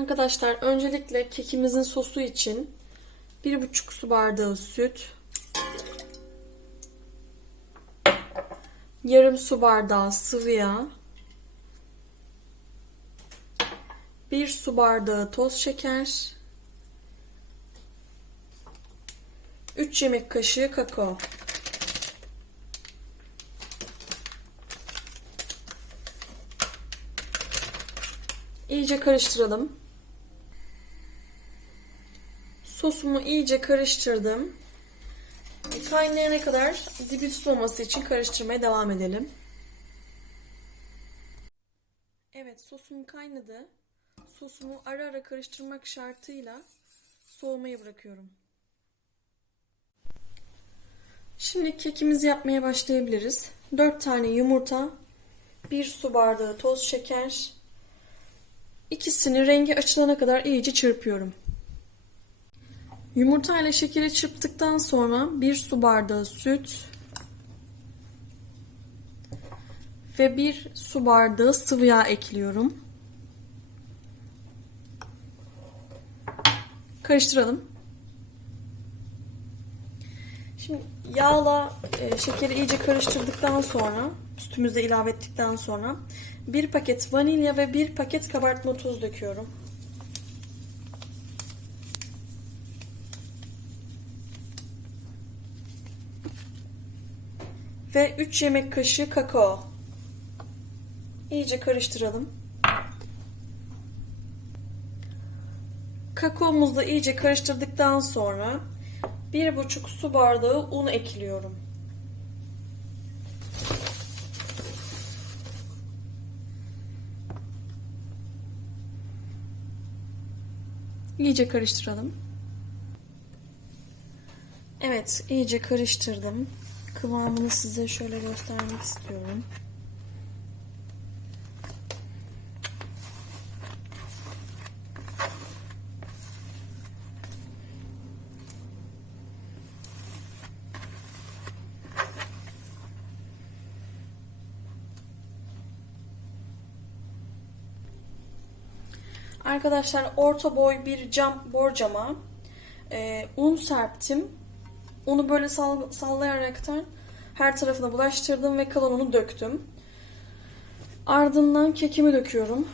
Arkadaşlar öncelikle kekimizin sosu için 1,5 su bardağı süt, yarım su bardağı sıvı yağ, 1 su bardağı toz şeker, 3 yemek kaşığı kakao. İyice karıştıralım. Sosumu iyice karıştırdım. Kaynayana kadar dibi tutmaması için karıştırmaya devam edelim. Evet sosum kaynadı. Sosumu ara ara karıştırmak şartıyla soğumaya bırakıyorum. Şimdi kekimizi yapmaya başlayabiliriz. 4 tane yumurta, 1 su bardağı toz şeker, İkisini rengi açılana kadar iyice çırpıyorum. Yumurta ile şekeri çırptıktan sonra 1 su bardağı süt ve 1 su bardağı sıvı yağ ekliyorum. Karıştıralım. Şimdi yağla e, şekeri iyice karıştırdıktan sonra sütümüzü ilave ettikten sonra bir paket vanilya ve bir paket kabartma tozu döküyorum. Ve 3 yemek kaşığı kakao. İyice karıştıralım. Kakaomuzu iyice karıştırdıktan sonra 1,5 su bardağı un ekliyorum. İyice karıştıralım. Evet, iyice karıştırdım. Kıvamını size şöyle göstermek istiyorum. Arkadaşlar orta boy bir cam borcama e, un serptim. Onu böyle sall sallayaraktan her tarafına bulaştırdım ve kalan unu döktüm. Ardından kekimi döküyorum.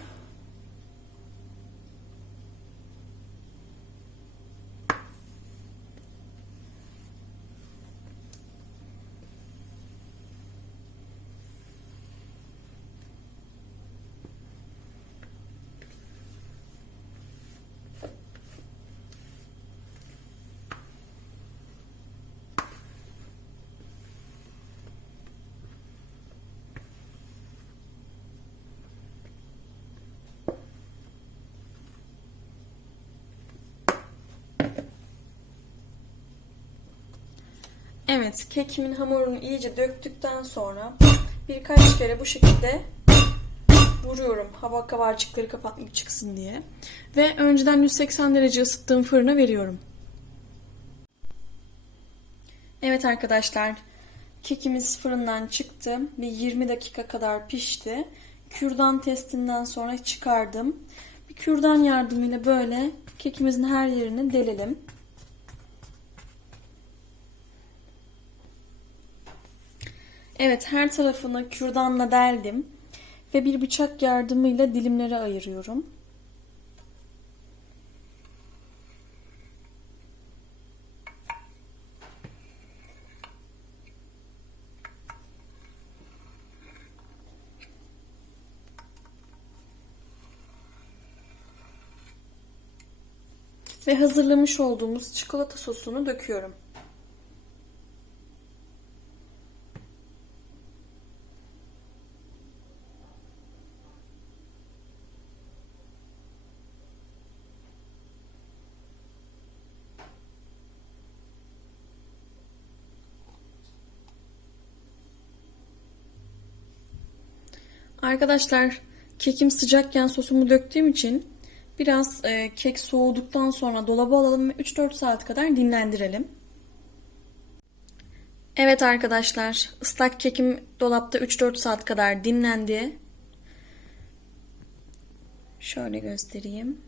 Evet, kekimin hamurunu iyice döktükten sonra birkaç kere bu şekilde vuruyorum. Hava kabarcıkları kapatmayıp çıksın diye. Ve önceden 180 derece ısıttığım fırına veriyorum. Evet arkadaşlar, kekimiz fırından çıktı. Bir 20 dakika kadar pişti. Kürdan testinden sonra çıkardım. Bir kürdan yardımıyla böyle kekimizin her yerini delelim. Evet her tarafını kürdanla deldim ve bir bıçak yardımıyla dilimlere ayırıyorum. Ve hazırlamış olduğumuz çikolata sosunu döküyorum. Arkadaşlar kekim sıcakken sosumu döktüğüm için biraz e, kek soğuduktan sonra dolaba alalım ve 3-4 saat kadar dinlendirelim. Evet arkadaşlar ıslak kekim dolapta 3-4 saat kadar dinlendi. Şöyle göstereyim.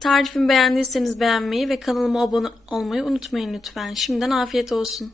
Tarifimi beğendiyseniz beğenmeyi ve kanalıma abone olmayı unutmayın lütfen. Şimdiden afiyet olsun.